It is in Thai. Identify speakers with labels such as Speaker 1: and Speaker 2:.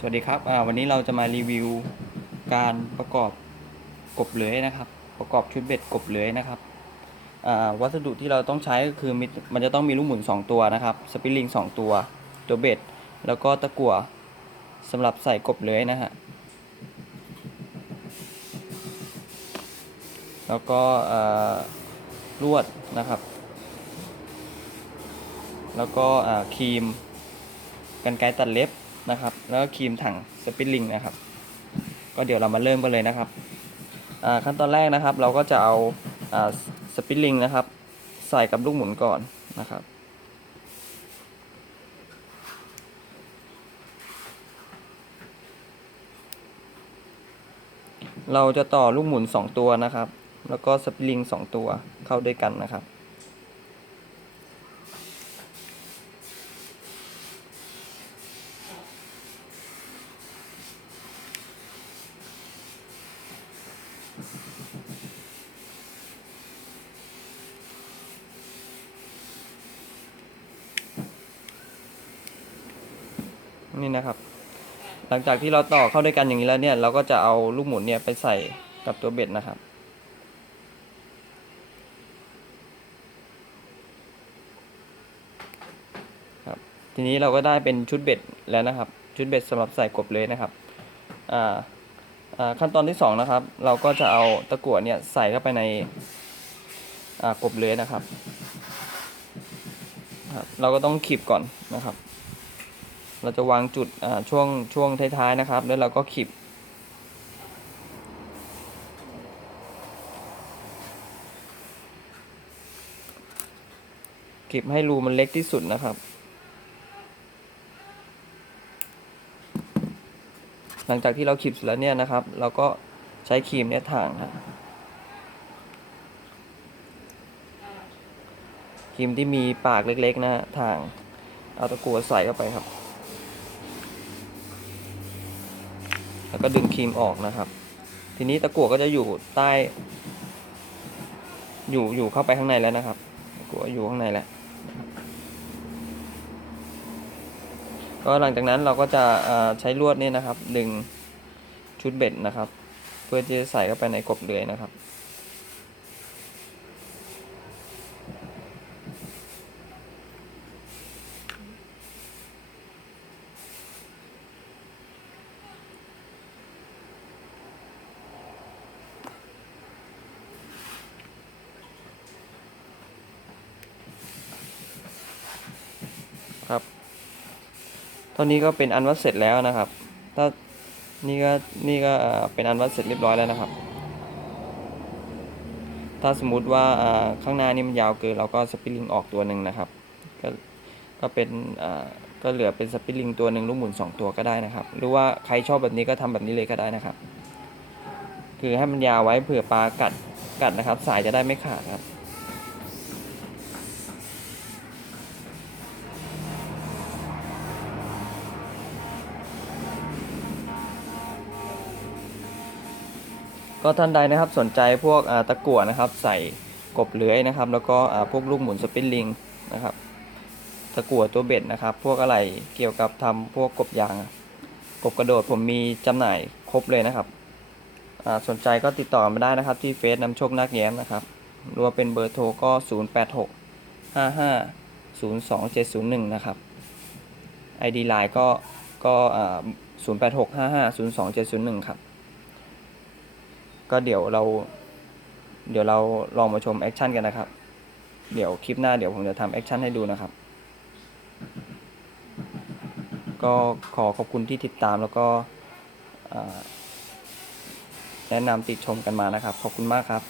Speaker 1: สวัสดีครับวันนี้เราจะมารีวิวการประกอบกบเลื้อยนะครับ ประกอบชุดเบ็ดกบเลื้อยนะครับวัสดุที่เราต้องใช้ก็คือม,มันจะต้องมีลูกหมุน 2 ตัวนะครับสปริงลิง2 ตัว ตัวเบ็ด แล้วก็ตะกั่วสำหรับใส่กบเลื้อยนะฮะแล้วก็ลวดนะครับ แล้วก็ครีมกันไกตัดเล็บ นะครับ แล้วก็ครีมถังสปิลลิงนะครับ ก็เดี๋ยวเรามาเริ่มกันเลยนะครับขั้นตอนแรกนะครับ เราก็จะเอาสปิลลิงนะครับ ใส่กับลูกหมุนก่อนนะครับเราจะต่อลูกหมุน 2 ตัวนะครับ แล้วก็สปริงลิง2ตัวเข้าด้วยกันนะครับ นี่นะครับ หลังจากที่เราต่อเข้าด้วยกันอย่างนี้แล้วเนี่ย เราก็จะเอาลูกหมุนเนี่ยไปใส่กับตัวเบ็ดนะครับครับทีนี้เราก็ได้เป็นชุดเบ็ดแล้วนะครับ ชุดเบ็ดสำหรับใส่กบเลยนะครับ อ่า ขั้นตอนที่สองนะครับ เราก็จะเอาตะกั่วเนี่ยใส่เข้าไปในกบเล้ยนะครับครับ เราก็ต้องขีบก่อนนะครับ เราจะวางจุดช่วงช่วงท้ายๆนะครับ แล้วเราก็ขีบขีบให้รูมันเล็กที่สุดนะครับ หลังจากที่เราขีบเสร็จแล้วเนี่ยนะครับ เราก็ใช้ครีมเนี่ยถ่างครับครีมที่มีปากเล็กๆนะฮะถ่าง เอาตะกั่วใส่เข้าไปครับ แล้วก็ดึงครีมออกนะครับ ทีนี้ตะกั่วก็จะอยู่ใต้ อยู่อยู่เข้าไปข้างในแล้วนะครับ ตะกั่วอยู่ข้างในแล้ว ก็หลังจากนั้นเราก็จะใช้ลวดนี่นะครับ ดึงชุดเบ็ดนะครับ เพื่อที่จะใส่เข้าไปในกบเลื่อยนะครับครับ เท่านี้ก็เป็นอันว่าเสร็จแล้วนะครับ ถ้านี่ก็นี่ก็เป็นอันว่าเสร็จเรียบร้อยแล้วนะครับ ถ้าสมมุติว่าข้างหน้านี่มันยาวเกินเราก็สปริงออกตัวหนึ่งนะครับ ก็ก็เป็นก็เหลือเป็นสปริงลิงตัวหนึ่งลูกหมุนสองตัวก็ได้นะครับ หรือว่าใครชอบแบบนี้ก็ทำแบบนี้เลยก็ได้นะครับ คือให้มันยาวไว้เผื่อปลากัดกัดนะครับ สายจะได้ไม่ขาดครับ ก็ท่านใดนะครับสนใจพวกตะกั่วนะครับ ใส่กบเลื้อยนะครับ แล้วก็พวกลูกหมุนสปินลิงนะครับ ตะกั่วตัวเบ็ดนะครับ พวกอะไรเกี่ยวกับทำพวกกบยาง กบกระโดดผมมีจำหน่ายครบเลยนะครับสนใจก็ติดต่อมาได้นะครับ ที่เฟซนำโชคนักแย้มนะครับหรือว่าเป็นเบอร์โทรก็ 0 8 6 5 5 0 2 7 0 1 นะครับ ID Line ก็ก็อ่า0 8 6 5 5 0 2 7 0 1 ครับ ก็เดี๋ยวเรา เดี๋ยวเราลองมาชมแอคชั่นกันนะครับ เดี๋ยวคลิปหน้าเดี๋ยวผมจะทำแอคชั่นให้ดูนะครับ ก็ขอขอบคุณที่ติดตามแล้วก็แนะนำติดชมกันมานะครับ ขอบคุณมากครับ